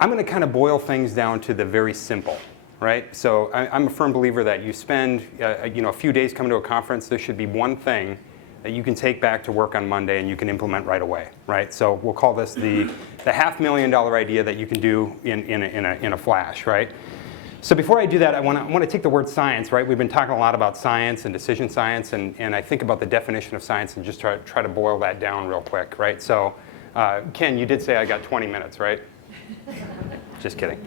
I'm going to kind of boil things down to the very simple, right? So I'm a firm believer that you spend a few days coming to a conference, there should be one thing that you can take back to work on Monday and you can implement right away, right? So we'll call this the $500,000 idea that you can do in a flash, right? So before I do that, I want to take the word science, right? We've been talking a lot about science and decision science, and I think about the definition of science and just try to boil that down real quick, right? So Ken, you did say I got 20 minutes, right? Just kidding.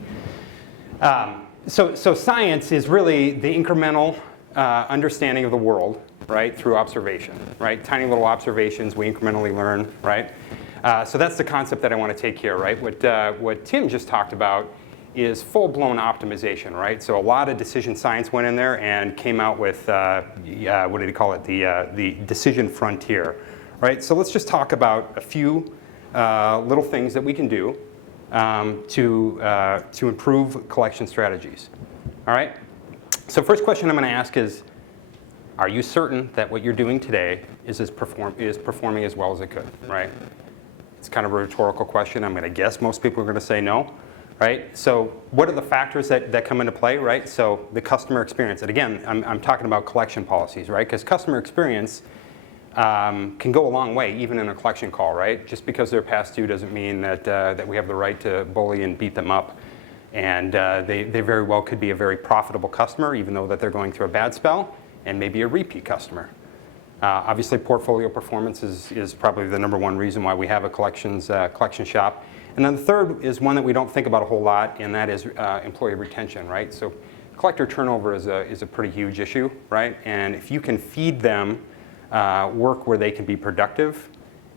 So science is really the incremental understanding of the world, right, through observation, right? Tiny little observations, we incrementally learn, right? So that's the concept that I want to take here, right? What Tim just talked about is full-blown optimization, right? So a lot of decision science went in there and came out with, what did he call it, the decision frontier, right? So let's just talk about a few little things that we can do to improve collection strategies, all right? So first question I'm going to ask is, are you certain that what you're doing today is performing as well as it could, right? It's kind of a rhetorical question. I'm going to guess most people are going to say no, right? So what are the factors that come into play, right? So the customer experience. And again, I'm talking about collection policies, right? Because customer experience can go a long way, even in a collection call, right? Just because they're past due doesn't mean that we have the right to bully and beat them up. And they very well could be a very profitable customer, even though that they're going through a bad spell, and maybe a repeat customer. Obviously, portfolio performance is probably the number one reason why we have a collection shop. And then the third is one that we don't think about a whole lot, and that is employee retention, right? So collector turnover is a pretty huge issue, right? And if you can feed them work where they can be productive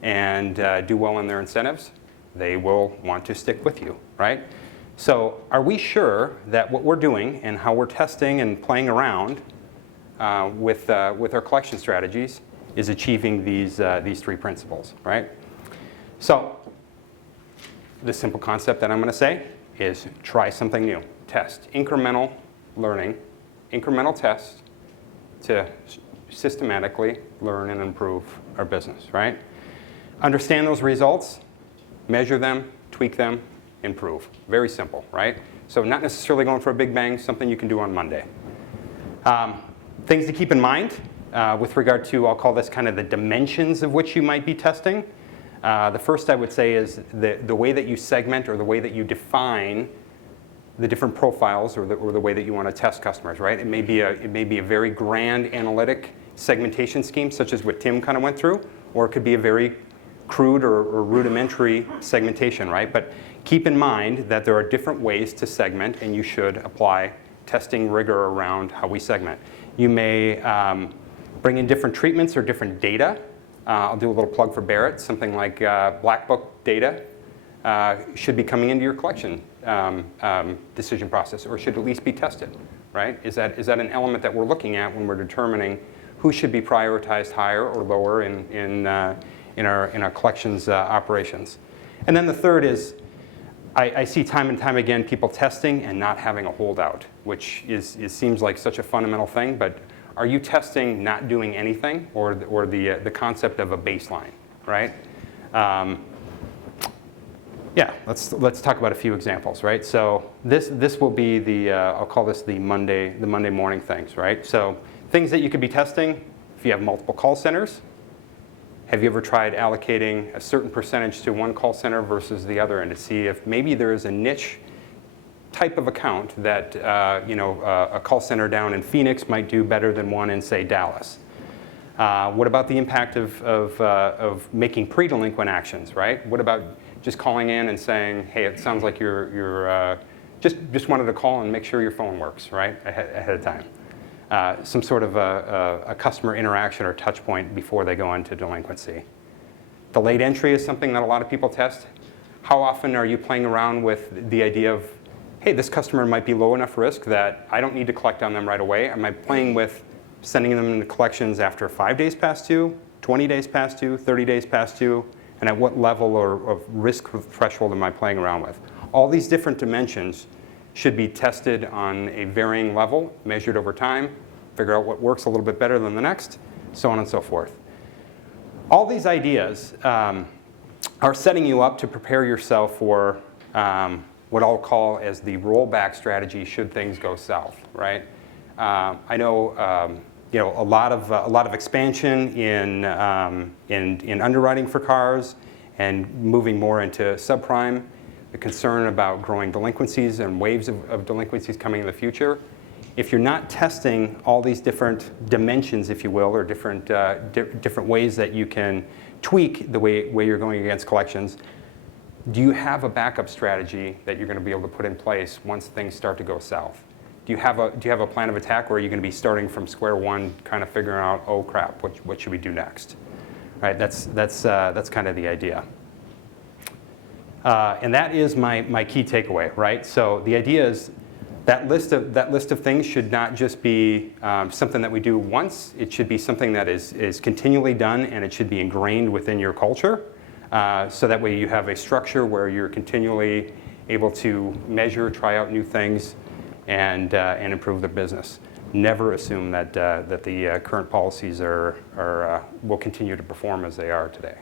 and do well in their incentives, they will want to stick with you, right? So are we sure that what we're doing and how we're testing and playing around with our collection strategies is achieving these three principles, right? So the simple concept that I'm going to say is try something new. Test. Incremental learning, incremental test to systematically learn and improve our business, right? Understand those results, measure them, tweak them, improve. Very simple, right? So not necessarily going for a big bang, something you can do on Monday. Things to keep in mind with regard to, I'll call this kind of the dimensions of which you might be testing. The first I would say is the way that you segment or the way that you define the different profiles or the way that you want to test customers, right? It may be a very grand analytic segmentation scheme, such as what Tim kind of went through, or it could be a very crude or rudimentary segmentation, right? But keep in mind that there are different ways to segment, and you should apply testing rigor around how we segment. You may bring in different treatments or different data. I'll do a little plug for Barrett. Something like Black Book data should be coming into your collection decision process, or should at least be tested, right? Is that an element that we're looking at when we're determining who should be prioritized higher or lower in our collections operations? And then the third is, I see time and time again people testing and not having a holdout, which seems like such a fundamental thing, but are you testing not doing anything, or the concept of a baseline, right? Yeah, let's talk about a few examples, right? So this will be I'll call this the Monday morning things, right? So things that you could be testing if you have multiple call centers. Have you ever tried allocating a certain percentage to one call center versus the other, and to see if maybe there is a niche type of account that a call center down in Phoenix might do better than one in, say, Dallas? What about the impact of making pre-delinquent actions, right? What about just calling in and saying, hey, it sounds like you're just wanted to call and make sure your phone works, right, ahead of time. Some sort of a customer interaction or touch point before they go into delinquency. Delayed entry is something that a lot of people test. How often are you playing around with the idea of, hey, this customer might be low enough risk that I don't need to collect on them right away? Am I playing with sending them into collections after 5 days past due, 20 days past due, 30 days past due? And at what level of risk threshold am I playing around with? All these different dimensions should be tested on a varying level, measured over time, figure out what works a little bit better than the next, so on and so forth. All these ideas are setting you up to prepare yourself for what I'll call as the rollback strategy should things go south, right? I know a lot of expansion in underwriting for cars and moving more into subprime, the concern about growing delinquencies and waves of delinquencies coming in the future. If you're not testing all these different dimensions, if you will, or different ways that you can tweak the way you're going against collections, do you have a backup strategy that you're going to be able to put in place once things start to go south? Do you have a plan of attack, or are you going to be starting from square one, kind of figuring out, oh crap, what should we do next? Right? That's kind of the idea. And that is my key takeaway, right? So the idea is that list of things should not just be something that we do once. It should be something that is continually done, and it should be ingrained within your culture. So that way you have a structure where you're continually able to measure, try out new things, and improve the business. Never assume that the current policies will continue to perform as they are today.